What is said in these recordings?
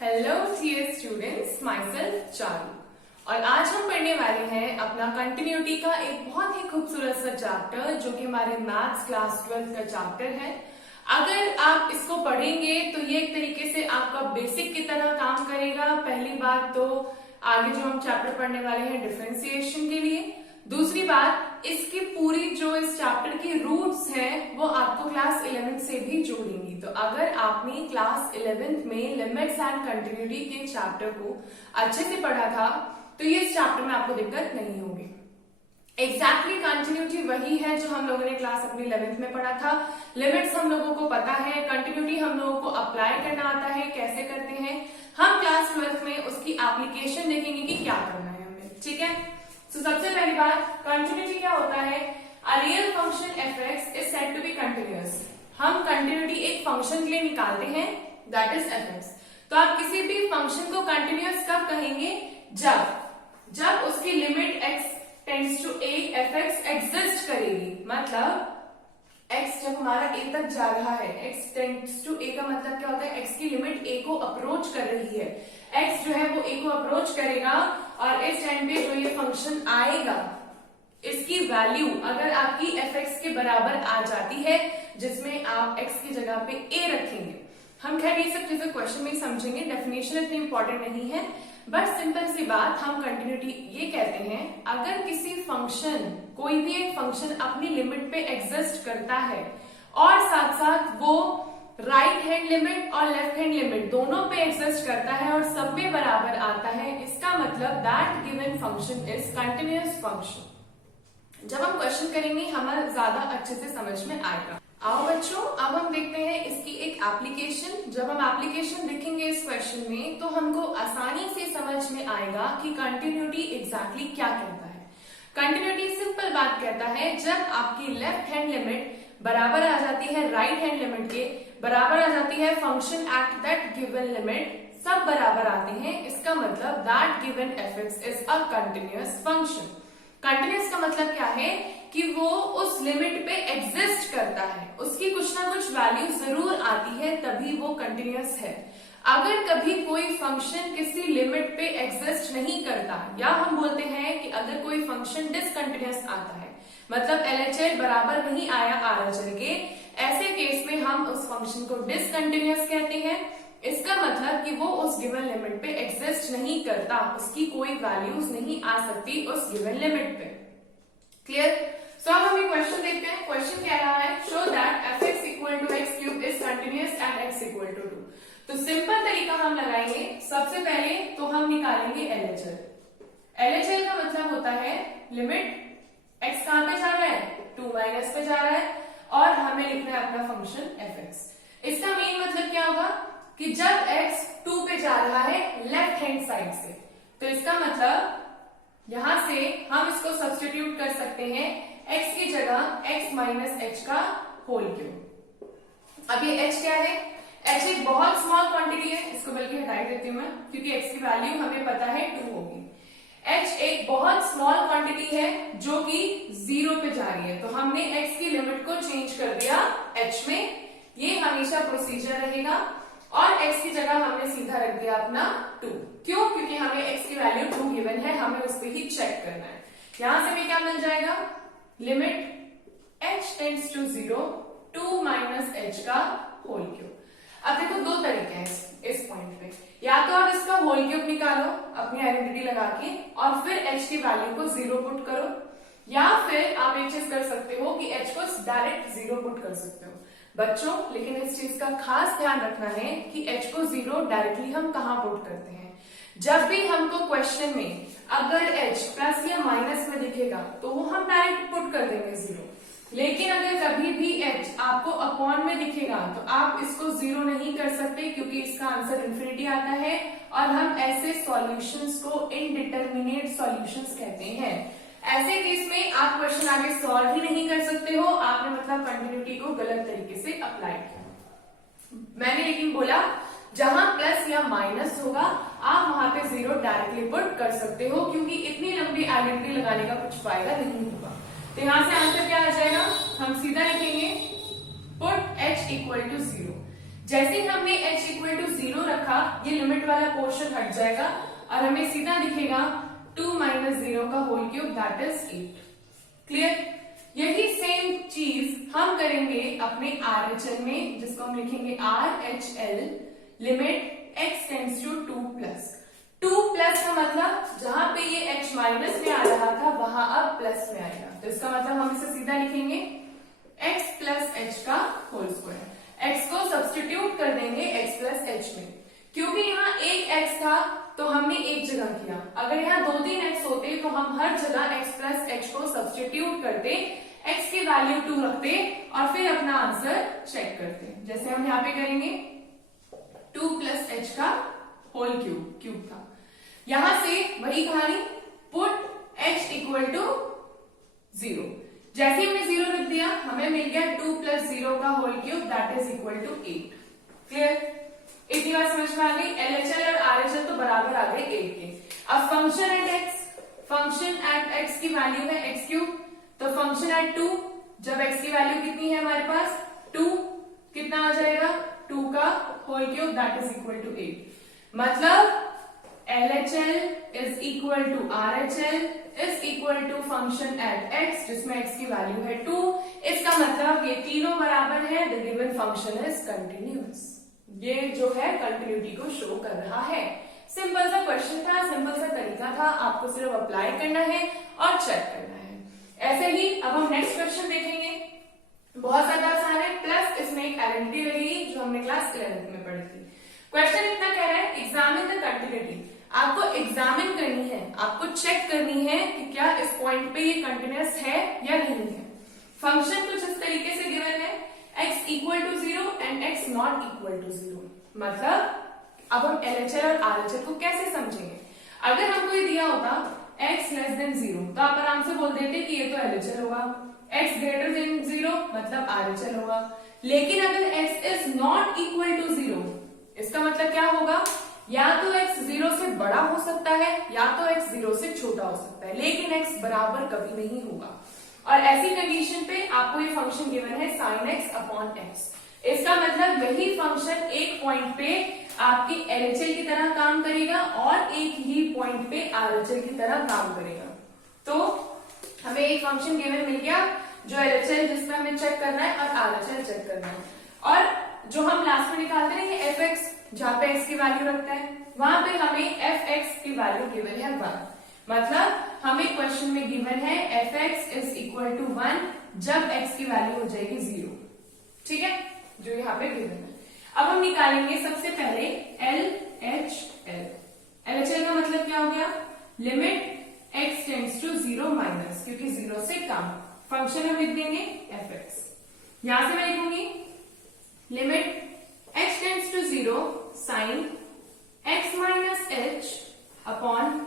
Hello CS students, my self Charu. और आज हम पढ़ने वाले हैं अपना कंटिन्यूटी का एक बहुत ही खूबसूरत सा चैप्टर जो कि हमारे मैथ्स क्लास 12 का चैप्टर है। अगर आप इसको पढ़ेंगे तो ये एक तरीके से आपका बेसिक की तरह काम करेगा। पहली बात तो आगे जो हम चैप्टर पढ़ने वाले हैं डिफरेंशिएशन के लिए, दूसरी बात इसकी पूरी जो इस चैप्टर की रूट्स हैं वो आपको क्लास 11 से भी जोड़ेंगी। तो अगर आपने क्लास 11 में लिमिट्स एंड कंटिन्यूटी के चैप्टर को अच्छे से पढ़ा था तो ये इस चैप्टर में आपको दिक्कत नहीं होगी। एग्जैक्टली कंटिन्यूटी वही है जो हम लोगों ने क्लास अपनी 11th में पढ़ा था। लिमिट्स हम लोगों को पता है, कंटिन्यूटी हम लोगों को अप्लाई करना आता है, कैसे करते हैं। हम क्लास 12th में उसकी एप्लीकेशन देखेंगे कि क्या करना है हमें, ठीक है। तो सबसे पहली बात, कंटिन्यूटी क्या होता है? A real function f(x) is said to be continuous. हम कंटिन्यूटी एक फंक्शन के लिए निकालते हैं, दैट इज f(x). तो आप किसी भी फंक्शन को कंटिन्यूअस कब कहेंगे? जब उसकी limit x tends to a f(x) exist करेगी। मतलब x जब हमारा a तक जा रहा है, x टेंड्स टू a का मतलब क्या होता है? x की लिमिट a को अप्रोच कर रही है, x जो है वो a को अप्रोच करेगा और इस टाइम पे जो ये फंक्शन आएगा इसकी वैल्यू अगर आपकी f(x) के बराबर आ जाती है, जिसमें आप x की जगह पे a रखेंगे। हम खैर ये सब चीजें क्वेश्चन में ही समझेंगे, डेफिनेशन इतनी इंपॉर्टेंट नहीं है, बस सिंपल सी बात, हम कंटिन्यूटी ये कहते हैं अगर किसी फंक्शन, कोई भी एक फंक्शन अपनी लिमिट पे एग्जिस्ट करता है और साथ साथ वो राइट हैंड लिमिट और लेफ्ट हैंड लिमिट दोनों पे एग्जिस्ट करता है और सब में बराबर आता है, इसका मतलब that given function is continuous function. जब हम क्वेश्चन करेंगे हमें ज्यादा अच्छे से समझ में आएगा। आओ बच्चों, अब हम देखते हैं इसकी एक एप्लीकेशन। जब हम एप्लीकेशन देखेंगे इस क्वेश्चन में तो हमको आसानी से समझ में आएगा कि कंटिन्यूटी एग्जैक्टली क्या कहता है। कंटिन्यूटी सिंपल बात कहता है, जब आपकी लेफ्ट हैंड लिमिट बराबर आ जाती है राइट हैंड लिमिट के, बराबर आ जाती है function at that given limit, सब बराबर आते हैं, इसका मतलब that given f(x) is a continuous function. Continuous का मतलब क्या है कि वो उस लिमिट पे एग्जिस्ट करता है, उसकी कुछ ना कुछ वैल्यू जरूर आती है, तभी वो कंटिन्यूअस है। अगर कभी कोई फंक्शन किसी लिमिट पे एग्जिस्ट नहीं करता, या हम बोलते हैं कि अगर कोई फंक्शन डिसकंटिन्यूअस आता है, मतलब LHL बराबर नहीं आया RHL के, ऐसे केस में हम उस फंक्शन को डिसकंटिन्यूअस कहते हैं। इसका मतलब कि वो उस गिवन लिमिट पे एग्जिस्ट नहीं करता, उसकी कोई वैल्यूज नहीं आ सकती उस गिवन लिमिट पे। क्लियर? सो अब हम ये क्वेश्चन देखते हैं। क्वेश्चन कह रहा है show that f(x) equal to x³ is continuous at x equal to 2। तो सिंपल तरीका हम लगाएंगे, सबसे पहले तो हम निकालेंगे LHL। LHL का मतलब होता है लिमिट x कहां पे जा रहा है? 2 माइनस पे जा रहा है और हमें लिखना है अपना फंक्शन f(x). इसका मेन मतलब क्या होगा कि जब x 2 पे जा रहा है लेफ्ट हैंड साइड से, तो इसका मतलब यहां से हम इसको सब्स्टिट्यूट कर सकते हैं x की जगह x माइनस h का होल क्यूब। अब ये h क्या है? h एक बहुत स्मॉल क्वांटिटी है, इसको बल्कि हटा देती हूं मैं, क्योंकि x की वैल्यू हमें पता है 2 होगी। h एक बहुत स्मॉल क्वांटिटी है जो कि 0 पे जा रही है, तो हमने x की लिमिट को चेंज कर दिया h में, ये हमेशा प्रोसीजर रहेगा, और x की जगह हमने सीधा रख दिया अपना 2। क्यों? क्योंकि हमें x की वैल्यू 2 गिवन है, हमें उस पर ही चेक करना है। यहां से हमें क्या मिल जाएगा? Limit h tends to 0 2 minus h का होल क्यूब। अब देखो दो तरीके हैं इस पॉइंट पे, या तो आप इसका होल क्यूब निकालो अपनी आइडेंटिटी लगा के और फिर h की वैल्यू को 0 पुट करो, या फिर आप एक चीज कर सकते हो कि h को डायरेक्ट 0 पुट कर सकते हो। बच्चों लेकिन इस चीज का खास ध्यान रखना है कि h को 0 डायरेक्टली हम कहां पुट करते हैं। जब भी हमको क्वेश्चन में अगर h प्लस या माइनस में दिखेगा तो वो हम डायरेक्ट पुट कर देंगे 0, लेकिन अगर कभी भी h आपको अपॉन में दिखेगा तो आप इसको 0 नहीं कर सकते, क्योंकि इसका आंसर इन्फिनिटी आता है और हम ऐसे सॉल्यूशंस को इनडिटर्मिनेट सॉल्यूशंस कहते हैं। ऐसे केस में आप क्वेश्चन आगे सॉल्व ही नहीं कर सकते हो, आपने मतलब कंटिन्यूटी को गलत तरीके से अप्लाई किया। मैंने लेकिन बोला जहां प्लस या माइनस होगा आप वहां पे 0 डायरेक्टली पुट कर सकते हो, क्योंकि इतनी लंबी आइडेंटिटी लगाने का कुछ फायदा नहीं होगा। तो यहां से आंसर क्या आ जाएगा? हम सीधा लिखेंगे पुट h इक्वल टू 0। जैसे ही हमने h इक्वल टू 0 रखा, ये लिमिट वाला पोर्शन हट जाएगा और हमें सीधा दिखेगा 2 माइनस 0 का whole cube that is 8। Clear? यही सेम चीज हम करेंगे अपने RHL में, जिसको हम लिखेंगे RHL limit x tends to 2 plus. 2 plus का मतलब जहां पे ये h माइनस में आ रहा था वहां अब प्लस में आएगा, तो इसका मतलब हम इसे सीधा लिखेंगे x प्लस h का होल स्क्वायर। x को सब्स्टिट्यूट कर देंगे x प्लस h में, क्योंकि यहाँ एक x था तो हमने एक जगह किया। अगर यहाँ 2-3 x होते तो हम हर जगह x प्लस h को सब्स्टिट्यूट करते, x की वैल्यू 2 रखते और फिर अपना आंसर चेक करते। जैसे हम यहाँ पे करेंगे 2 प्लस h का होल क्यूब था। यहां से वही कहानी, पुट h इक्वल टू 0। जैसे ही हमने 0 रख दिया, हमें मिल गया 2 प्लस 0 का whole cube that is equal to 8। Clear? इतनी बात समझ में आ गई। LHL और RHL तो बराबर आ गए 8 के। अब फंक्शन एट x की वैल्यू है x क्यूब, तो फंक्शन एट 2, जब x की वैल्यू कितनी है हमारे पास 2, कितना आ जाएगा 2 का whole cube that is equal to 8। मतलब LHL is equal to RHL is equal to function at x, जिसमें x की वैल्यू है 2। इसका मतलब ये तीनों बराबर है, the given function is continuous. ये जो है कंटिन्यूटी को शो कर रहा है। सिंपल सा क्वेश्चन था, सिंपल सा तरीका था, आपको सिर्फ अप्लाई करना है और चेक करना है। ऐसे ही अब हम नेक्स्ट क्वेश्चन देखेंगे, बहुत ज्यादा आसान है, प्लस इसमें एक आइडेंटिटी लगेगी जो हमने क्लास 11th में पढ़ी थी। क्वेश्चन इतना कह रहा है एग्जामिन द कंटिन्यूटी। आपको एग्जामिन करनी है, आपको चेक करनी है कि क्या इस पॉइंट पे ये कंटिन्यूअस है या नहीं है। फंक्शन कुछ इस तरीके से गिवन है, x equal to 0 and x not equal to 0। मतलब अब हम LHL और RHL को कैसे समझेंगे? अगर हमको ये दिया होता x लेस देन 0 तो आप आराम से बोल देते कि ये तो LHL होगा, x ग्रेटर देन 0 मतलब RHL होगा। लेकिन अगर x is not equal to 0, इसका मतलब क्या होगा? या तो x 0 से बड़ा हो सकता है या तो x 0 से छोटा हो सकता है, लेकिन x बराबर कभी नहीं होगा। और ऐसी कंडीशन पे आपको ये फंक्शन गिवन है sin x अपॉन x। इसका मतलब वही फंक्शन एक पॉइंट पे आपकी LHL की तरह काम करेगा और एक ही पॉइंट पे RHL की तरह काम करेगा। तो हमें एक फंक्शन गिवन मिल गया जो LHL जिसमें हमें चेक करना है और RHL चेक करना है। और जो हम लास्ट में निकालते हैं ये fx, जहां पे x की वैल्यू रखता है, वहां पे हमें fx की वैल्यू गिवन है 1। मतलब हमें क्वेश्चन में गिवन है fx इज इक्वल टू 1 जब x की वैल्यू हो जाएगी 0। ठीक है, जो यहाँ पे गिवन है। अब हम निकालेंगे सबसे पहले LHL। LHL का मतलब क्या हो गया? Limit x tends to 0 minus, क्योंकि 0 से कम। फंक्शन हम लिख देंगे fx। यहां से मैं लिखूंगी limit x tends to 0 sine x minus h upon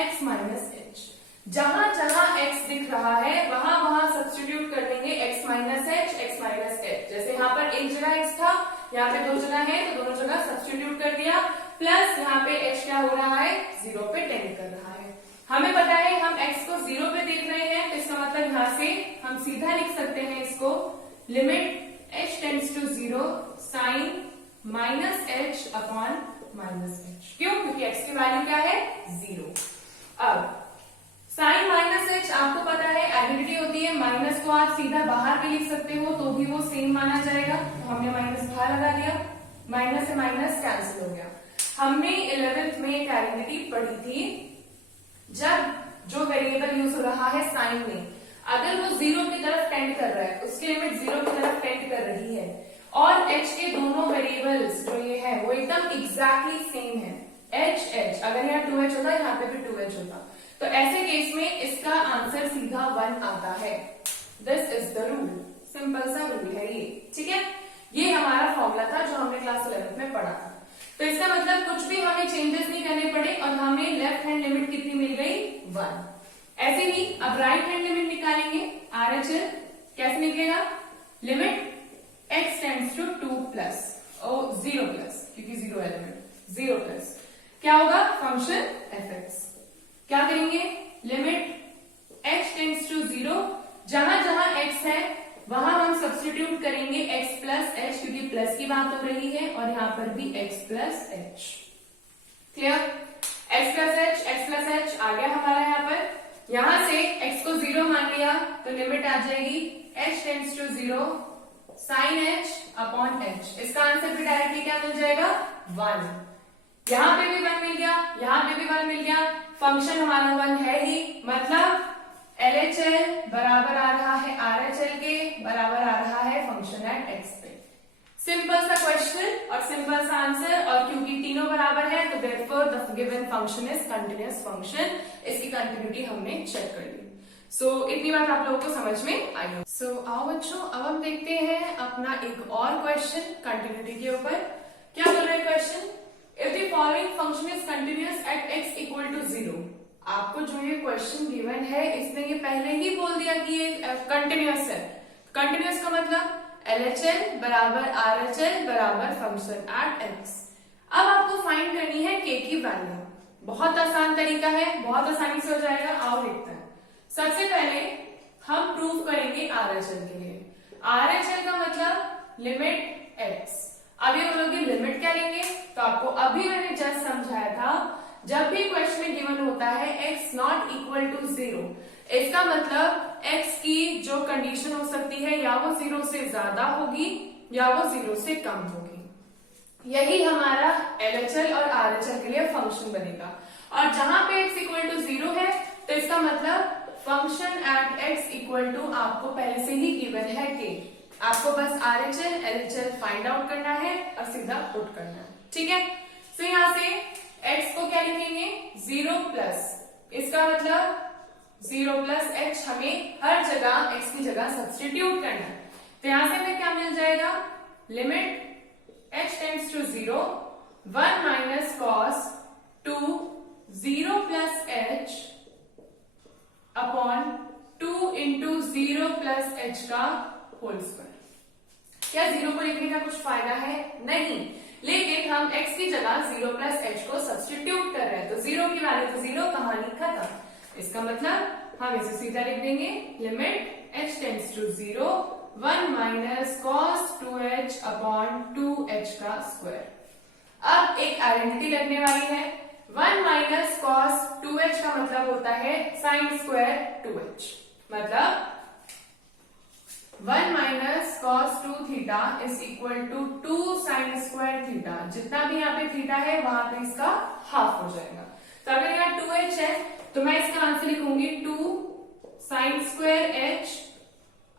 x minus h। जहां जहां x दिख रहा है वहां वहां सब्स्टिट्यूट कर देंगे x minus h, x minus h। जैसे यहाँ पर एक जगह x था, यहाँ पे 2 जगह है तो दोनों जगह सब्स्टिट्यूट कर दिया, प्लस यहाँ पे h क्या हो रहा है 0 पे टेंड कर रहा है। हमें पता है हम x को 0 पे देख रहे हैं, तो इसका मतलब यहाँ से हम सीधा लिख सकते हैं इसको limit h tends to 0 sine minus h upon minus h। क्यों? क्योंकि x की वैल्यू क्या है 0। अब साइन माइनस h आपको पता है आइडेंटिटी होती है, माइनस को आप सीधा बाहर भी लिख सकते हो तो भी वो सेम माना जाएगा। तो हमने माइनस बाहर लगा दिया, माइनस से माइनस कैंसिल हो गया। हमने 11th में एक आइडेंटिटी पढ़ी थी, जब जो वेरिएबल यूज हो रहा है साइन में, अगर वो 0 की तरफ टेंड कर रहा है, उसकी लिमिट 0 की तरफ टेंड कर रही है और h के दोनों वेरिएबल्स जो ये है वो एकदम एग्जैक्टली सेम है, h अगर यहाँ 2h होता यहाँ पे भी 2h होता, तो ऐसे केस में इसका आंसर सीधा 1 आता है। This is the rule, simple सा रूल है ये। ठीक है, ये हमारा फॉर्मूला था जो हमने क्लास 11th में पढ़ा था। तो इसका मतलब कुछ भी हमें चेंजेस नहीं करने पड़े और हमें लेफ्ट हैंड लिमिट कितनी मिल गई 1। ऐसे ही अब राइट हैंड लिमिट निकालेंगे। RHL कैसे निकलेगा? Limit x tends to 2 plus 0 plus, क्योंकि 0 एलिमेंट 0 प्लस क्या होगा? Function fx। क्या करेंगे? लिमिट h टेंड्स टू 0, जहां जहां x है वहां हम सब्स्टिट्यूट करेंगे x प्लस एच, क्योंकि प्लस की बात हो रही है, और यहाँ पर भी x plus H. Clear? x plus H आ गया हमारा यहाँ पर। यहां से x को 0 मान लिया तो लिमिट आ जाएगी h tends to 0 sine h upon h। इसका आंसर भी डायरेक्टली क्या मिल जाएगा? 1। यहाँ पे भी 1 मिल गया, यहाँ पे भी 1 मिल गया। फंक्शन हमारा 1 है ही, मतलब LHL बराबर आ रहा है RHL के, बराबर आ रहा है फंक्शन एट x पे। सिंपल सा क्वेश्चन और सिंपल सा आंसर, और क्योंकि तीनों बराबर है तो therefore the given function is continuous function. इसकी कंटिन्यूटी हमने चेक कर ली। इतनी बात आप लोगों को समझ में आई हो। आओ बच्चों, अब हम देखते हैं अपना एक और क्वेश्चन कंटिन्यूटी के ऊपर। क्या बोल रहा है question? If the following function is continuous at x equal to 0। आपको जो ये क्वेश्चन गिवन है इसने ये पहले ही बोल दिया कि ये कंटिन्यूअस है। कंटिन्यूअस का मतलब LHL बराबर RHL बराबर फंक्शन एट x। अब आपको फाइंड करनी है k की वैल्यू। बहुत आसान तरीका है, बहुत आसानी से हो जाएगा। आओ देखते हैं। सबसे पहले हम प्रूव करेंगे RHL के लिए। RHL का मतलब लिमिट x। अब ये बोलोगे लिमिट क्या लेंगे, तो आपको अभी मैंने जस्ट समझाया था, जब भी क्वेश्चन में गिवन होता है x नॉट इक्वल टू 0, इसका मतलब x की जो कंडीशन हो सकती है या वो 0 से ज्यादा होगी या वो 0 से कम होगी। यही हमारा LHL और RHL के लिए फंक्शन बनेगा। और जहां पे x इक्वल टू 0 है तो इसका मतलब function at x equal to आपको पहले से ही गिवन है k। आपको बस RHL LHL फाइंड आउट करना है और सीधा पुट करना है। ठीक है? तो यहाँ से x को क्या लिखेंगे? 0 प्लस, इसका मतलब 0 प्लस h हमें हर जगह x की जगह सब्स्टिट्यूट करना है। तो यहां से हमें क्या मिल जाएगा? Limit h tends to 0 1 minus cos 2 0 plus h upon 2 into 0 plus h का होल स्क्वायर। क्या 0 को लिखने का कुछ फायदा है? नहीं, लेकिन हम x की जगह 0 प्लस h को सब्स्टिट्यूट कर रहे हैं, तो 0 की वैल्यू तो 0, कहानी खत्म। इसका मतलब हम इसे सीधा लिख देंगे limit h tends to 0 1 minus cos 2h upon 2h का स्क्वायर। अब एक आइडेंटिटी लगने वाली है। 1 माइनस कॉस 2h का मतलब होता है साइन स्क्वायर 2h, मतलब 1 minus cos 2 theta is equal to 2 sine square theta. जितना भी यहाँ पे थीटा है वहां पे इसका हाफ हो जाएगा। तो अगर यहाँ 2h है तो मैं इसका आंसर लिखूंगी 2 sine square h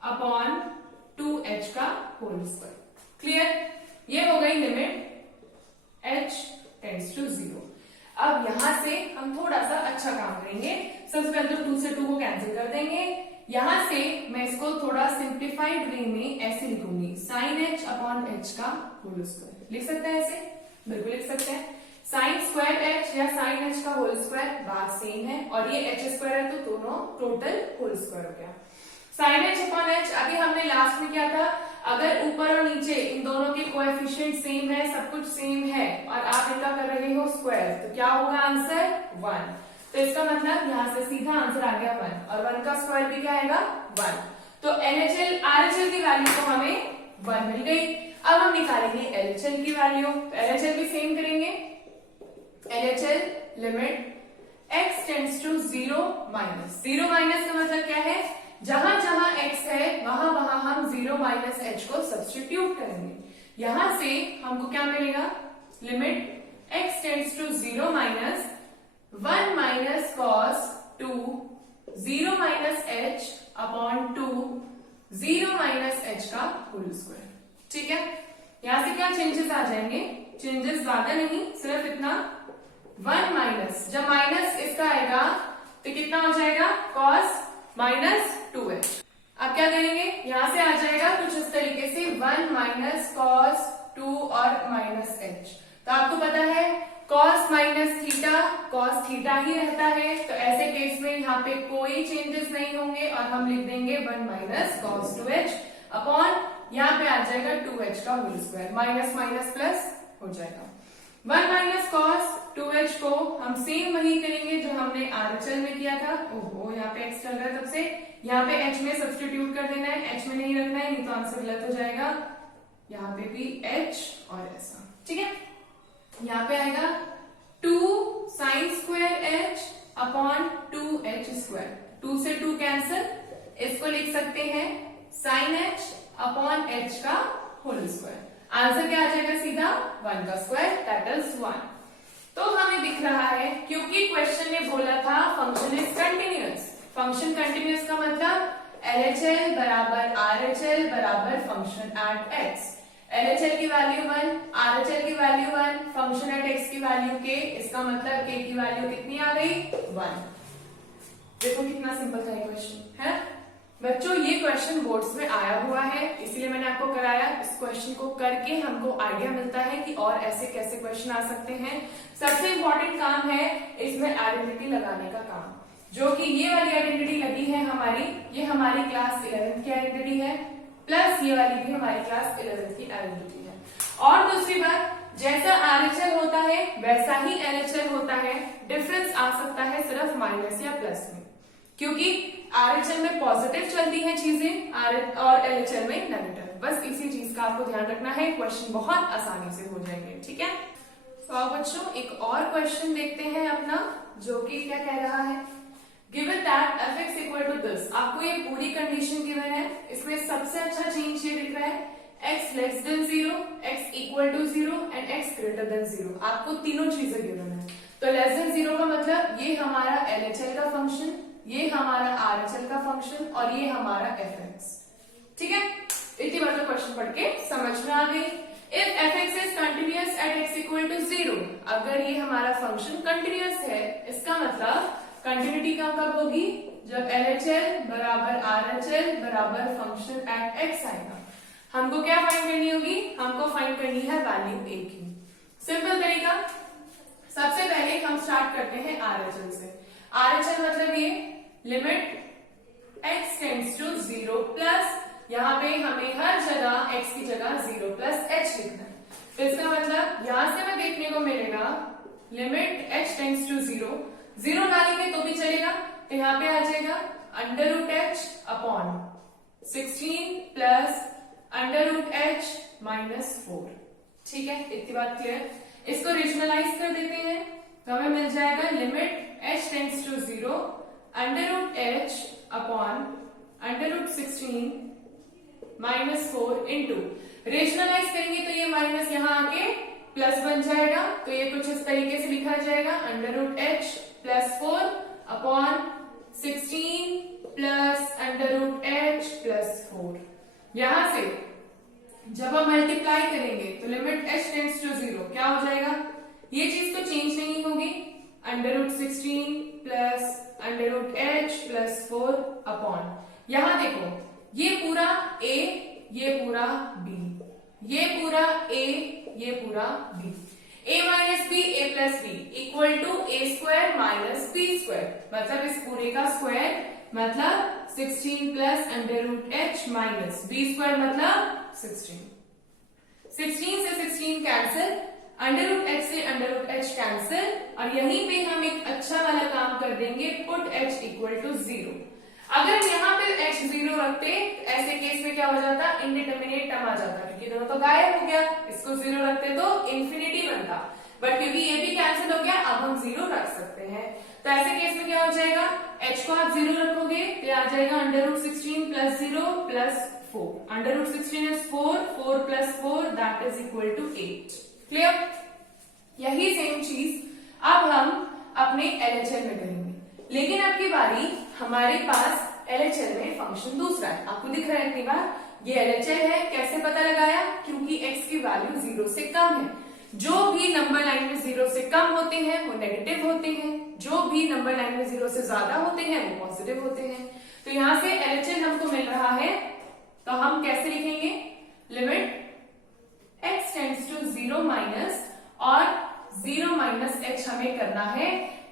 upon 2h का होल स्क्वायर। क्लियर? ये हो गई लिमिट h टेंड्स टू 0। अब यहां से हम थोड़ा सा अच्छा काम करेंगे। सबसे पहले तो 2 से 2 को कैंसिल कर देंगे। यहां से मैं इसको थोड़ा सिंप्लीफाइड वे में ऐसे लिखूंगी साइन h अपॉन h का होल स्क्वायर। लिख सकते हैं ऐसे? बिल्कुल लिख सकते हैं। साइन स्क्वायर h या साइन h का होल स्क्वायर बात सेम है, और ये h स्क्वायर है तो दोनों टोटल होल स्क्वायर हो गया। साइन h अपॉन h, अभी हमने लास्ट में क्या था, अगर ऊपर और नीचे इन दोनों के कोएफिशिएंट सेम है, सब कुछ सेम है, और आप इनका कर रहे हो स्क्वायर, तो क्या होगा आंसर? 1। तो इसका मतलब यहाँ से सीधा आंसर आ गया 1, और 1 का स्क्वायर भी क्या आएगा? 1। तो LHL RHL की वैल्यू तो हमें 1 मिल गई। अब हम निकालेंगे LHL की वैल्यू। LHL भी सेम करेंगे। LHL limit x tends to 0 minus. 0 minus का मतलब क्या है? जहां जहां x है वहां वहां हम 0 माइनस h को सब्स्टिट्यूट करेंगे। यहां से हमको क्या मिलेगा? Limit x tends to 0 minus 1 minus cos 2 0 minus h upon 2 0 minus h का होल स्क्वायर। ठीक है? यहां से क्या चेंजेस आ जाएंगे? चेंजेस ज्यादा नहीं, सिर्फ इतना 1 माइनस, जब माइनस इसका आएगा तो कितना हो जाएगा? Cos minus 2h। अब क्या करेंगे? यहां से आ जाएगा कुछ इस तरीके से 1 माइनस कॉस 2 और माइनस h। तो आपको पता है cos minus theta cos theta ही रहता है, तो ऐसे केस में यहाँ पे कोई चेंजेस नहीं होंगे और हम लिख देंगे 1 माइनस कॉस 2h अपॉन यहाँ पे आ जाएगा 2h का whole square. Minus minus plus हो जाएगा। 1 माइनस कॉस 2h को हम सेम वही करेंगे जो हमने RHL में किया था। ओहो, यहाँ पे x चल रहा है, तब से यहाँ पे h में सब्स्टिट्यूट कर देना है, h में नहीं रखना है, नहीं तो आंसर गलत हो जाएगा। यहाँ पे भी h और ऐसा, ठीक है। यहाँ पे आएगा 2 sin square h upon 2h square, 2 से 2 कैंसिल, इसको लिख सकते हैं sin h अपॉन h का होल स्क्वायर। आंसर क्या आ जाएगा? सीधा 1 का स्क्वायर, दैट इज 1। तो हमें दिख रहा है क्योंकि क्वेश्चन ने बोला था function is continuous. Function continuous का मतलब LHL बराबर RHL बराबर फंक्शन एट x। LHL की वैल्यू 1, RHL की वैल्यू 1, फंक्शन एट x की वैल्यू k, इसका मतलब k की वैल्यू कितनी आ गई? 1। देखो कितना सिंपल था ये क्वेश्चन है बच्चों। ये क्वेश्चन बोर्ड्स में आया हुआ है, इसलिए मैंने आपको कराया। इस क्वेश्चन को करके हमको आइडिया मिलता है कि और ऐसे कैसे क्वेश्चन आ सकते हैं। सबसे इंपॉर्टेंट काम है इसमें आइडेंटिटी लगाने का काम, जो कि ये वाली आइडेंटिटी लगी है हमारी, ये हमारी क्लास 11th की आइडेंटिटी है, प्लस ये वाली भी हमारी क्लास 11th की आइडेंटिटी है। और दूसरी बात, जैसा RHL होता है वैसा ही LHL होता है। डिफरेंस आ सकता है सिर्फ माइनस या प्लस में, क्योंकि RHL में पॉजिटिव चलती हैं चीजें और LHL में नेगेटिव। बस इसी चीज का आपको ध्यान रखना है, क्वेश्चन बहुत आसानी से हो जाएंगे, ठीक है। तो अब बच्चों एक और क्वेश्चन देखते हैं अपना, जो कि क्या कह रहा है, given that f(x) equal to this. आपको ये पूरी कंडीशन गिवन है, इसमें सबसे अच्छा चेंज ये दिख रहा है x less than 0, x equal to 0 and x greater than 0। आपको तीनों चीजें गिवन है। तो लेस देन 0 का मतलब ये हमारा LHL का फंक्शन, ये हमारा RHL का फंक्शन और ये हमारा f(x), ठीक है। इतनी बार तो क्वेश्चन पढ़ के समझ में आ गई। If f(x) is continuous at x equal to 0, अगर ये हमारा फंक्शन कंटिन्यूअस है, इसका मतलब कंटिन्यूटी कब होगी? जब LHL बराबर RHL बराबर फंक्शन एट x आएगा। हमको क्या फाइंड करनी होगी? हमको फाइंड करनी है वैल्यू a की। सिंपल तरीका, सबसे पहले हम स्टार्ट करते हैं RHL से। RHL मतलब ये limit x tends to 0 plus, यहाँ पे हमें हर जगह x की जगह 0 प्लस h लिखना है। तो इसका मतलब यहां से हमें देखने को मिलेगा लिमिट h टेंड्स टू 0, 0 ना लिखे तो भी चलेगा, तो यहाँ पे आ जाएगा under root h upon 16 plus under root h minus 4, ठीक है। इतनी बात क्लियर। इसको रेशनलाइज कर देते हैं तो हमें मिल जाएगा limit h tends to 0 under root h upon under root 16 minus 4 into, rationalise करेंगे तो ये माइनस यहाँ आके प्लस बन जाएगा, तो ये कुछ इस तरीके से लिखा जाएगा under root h plus 4 upon 16 plus under root h plus 4। यहां से जब हम मल्टीप्लाई करेंगे तो लिमिट h टेंड्स टू 0 क्या हो जाएगा? ये चीज तो चेंज नहीं होगी, under root 16 plus under root h plus 4 upon, यहां देखो ये पूरा a, ये पूरा b, ये पूरा a, ये पूरा b, a minus B A plus B equal to a square minus b square, मतलब इस पूरे का स्क्वायर मतलब 16 plus under root h minus b square मतलब 16। 16 से 16 कैंसिल, अंडर रूट h से अंडर रूट h कैंसिल, और यहीं पे हम एक अच्छा वाला काम कर देंगे, पुट h इक्वल टू 0। अगर यहाँ पे h 0 रखते, ऐसे केस में क्या हो जाता? इंडिटरमिनेट टर्म आ जाता, क्योंकि दोनों तो गायब हो गया। इसको 0 रखते तो इंफिनिटी बनता, बट क्योंकि ये भी कैंसिल हो गया, अब हम 0 रख सकते हैं। तो ऐसे केस में क्या हो जाएगा? h को आप 0 रखोगे तो आ जाएगा under root 16 plus 0 plus 4, under root 16 is 4, 4 plus 4 that is equal to 8। Clear? यही सेम चीज अब हम अपने LHL में करेंगे, लेकिन अब की बारी हमारे पास LHL में फंक्शन दूसरा है। आपको दिख रहा है इतनी बार, ये LHL है। कैसे पता लगाया? क्योंकि x की वैल्यू 0 से कम है। जो भी नंबर लाइन में 0 से कम होते हैं वो नेगेटिव होते हैं, जो भी नंबर लाइन में 0 से ज्यादा होते हैं वो पॉजिटिव होते हैं। तो यहां से LHL हमको मिल रहा है, तो हम कैसे लिखेंगे? Limit x tends to 0 minus, और 0 माइनस h हमें करना है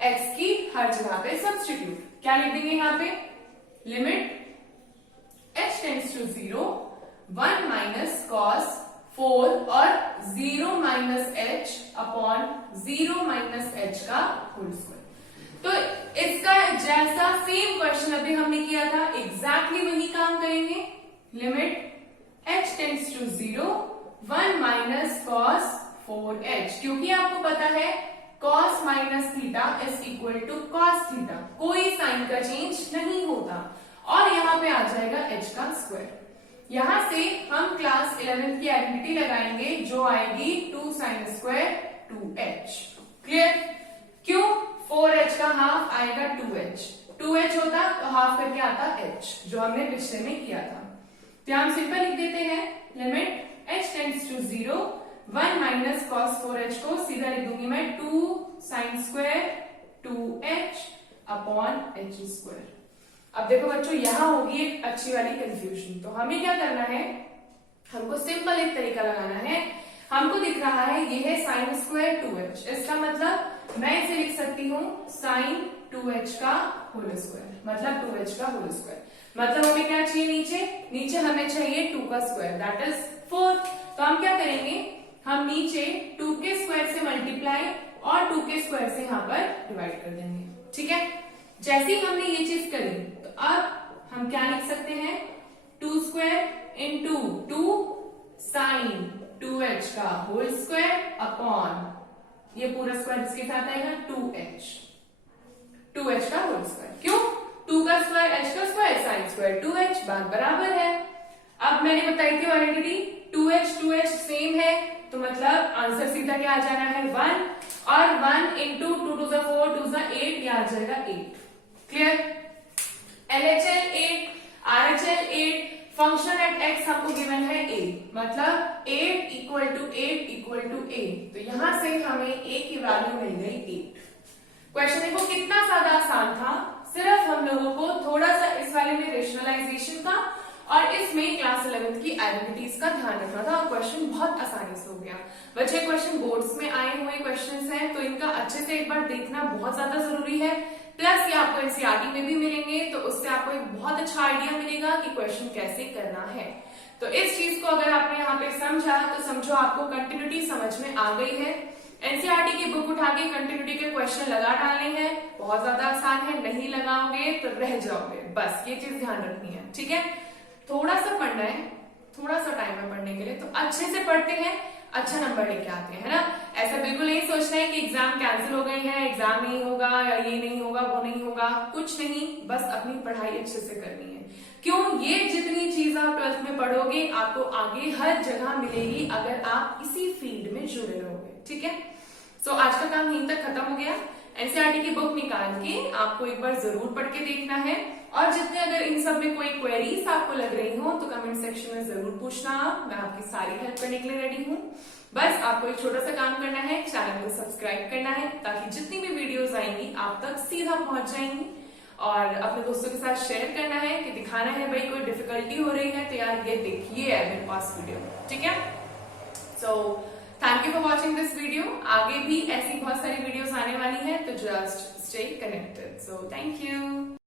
x की हर जगह पे सब्स्टिट्यूट। क्या लिख देंगे यहाँ पे? Limit h tends to 0 1 minus cos 4 और 0 minus h upon 0 minus H का होल स्क्वायर। तो इसका जैसा सेम क्वेश्चन अभी हमने किया था एग्जैक्टली वही काम करेंगे। Limit h tends to 0 1 minus cos 4h, क्योंकि आपको पता है cos minus theta is equal to cos theta, कोई साइन का चेंज नहीं होता और यहाँ पे आ जाएगा h का स्क्वायर। यहां से हम क्लास 11th की आइडेंटिटी लगाएंगे जो आएगी 2 साइन स्क्वायर 2h। क्लियर? क्यों? 4h का हाफ आएगा 2h होता तो हाफ करके आता h, जो हमने पिछले में किया था। तो हम सिंपल लिख देते हैं limit h tends to 0 1 minus cos 4h को सीधा लिख दूंगी मैं 2 sine square 2h upon h square. अब देखो बच्चों यहां होगी एक अच्छी वाली कंफ्यूजन, तो हमें क्या करना है, हमको सिंपल एक तरीका लगाना है। हमको दिख रहा है ये है साइन स्क्वायर 2h, इसका मतलब मैं इसे लिख सकती हूँ साइन 2h का होल स्क्वायर, मतलब 2h का होल स्क्वायर। मतलब हमें क्या चाहिए, नीचे हमें चाहिए 2 का स्क्वायर दैट इज 4। तो हम क्या करेंगे, हम नीचे 2 के स्क्वायर से मल्टीप्लाई और 2 के स्क्वायर से यहाँ पर डिवाइड कर देंगे। ठीक है, जैसे ही हमने ये चीज करी तो अब हम क्या लिख सकते हैं, 2 स्क्वायर इंटू 2 साइन 2h का होल स्क्वायर अपॉन ये पूरा स्क्वायर इसके साथ आएगा 2h का होल स्क्वायर। क्यों? 2 का स्क्वायर h का स्क्वायर साइन स्क्वायर 2h, बात बराबर है। अब मैंने बताई थी ऑलरेडी 2h सेम है, तो मतलब आंसर सीधा क्या आ जाना है 1 और 1 इंटू 2 टू 4 2 8, यह आ जाएगा 8। Clear? LHL 8, RHL 8, function at x हमको गिवन है a, मतलब 8 इक्वल टू a, तो यहां से हमें a की वैल्यू मिल गई 8। क्वेश्चन देखो कितना ज्यादा आसान था, सिर्फ हम लोगों को थोड़ा सा इस वाले में रेशनलाइजेशन का और इसमें क्लास 11th की आइडेंटिटीज का ध्यान रखना था और क्वेश्चन बहुत आसानी से हो गया। बच्चे क्वेश्चन बोर्ड्स में आए हुए क्वेश्चंस हैं, तो इनका अच्छे से एक बार देखना बहुत ज्यादा जरूरी है। प्लस ये आपको एनसीईआरटी में भी मिलेंगे, तो उससे आपको एक बहुत अच्छा आइडिया मिलेगा कि क्वेश्चन कैसे करना है। तो इस चीज को अगर आपने यहाँ पे समझा तो समझो आपको कंटिन्यूटी समझ में आ गई है। एनसीईआरटी की बुक उठा के कंटिन्यूटी के क्वेश्चन लगा डालने हैं, बहुत ज्यादा आसान है, नहीं लगाओगे तो रह जाओगे, बस ये चीज ध्यान रखनी है। ठीक है, थोड़ा सा पढ़ना है, थोड़ा सा टाइम है पढ़ने के लिए, तो अच्छे से पढ़ते हैं अच्छा नंबर लेके आते हैं, है ना। ऐसा बिल्कुल नहीं सोचना है कि एग्जाम कैंसिल हो गए हैं, एग्जाम नहीं होगा या ये नहीं होगा वो नहीं होगा, कुछ नहीं, बस अपनी पढ़ाई अच्छे से करनी है। क्यों? ये जितनी चीज आप 12th में पढ़ोगे आपको आगे हर जगह मिलेगी अगर आप इसी फील्ड में जुड़े रहोगे। ठीक है, सो आज का काम यहीं तक खत्म हो गया। एनसीईआरटी की बुक निकाल के आपको एक बार जरूर पढ़ के देखना है, और जितने अगर इन सब में कोई क्वेरीज आपको लग रही हो तो कमेंट सेक्शन में जरूर पूछना, मैं आपकी सारी हेल्प करने के लिए रेडी हूँ। बस आपको एक छोटा सा काम करना है, चैनल को सब्सक्राइब करना है ताकि जितनी भी वीडियोस आएंगी आप तक सीधा पहुंच जाएंगी, और अपने दोस्तों के साथ शेयर करना है कि दिखाना है भाई कोई डिफिकल्टी हो रही है तो यार ये देखिए है मेरे पास वीडियो। ठीक है, so thank you for watching this video. आगे भी ऐसी बहुत सारी वीडियोस आने वाली है, तो just stay connected. So thank you.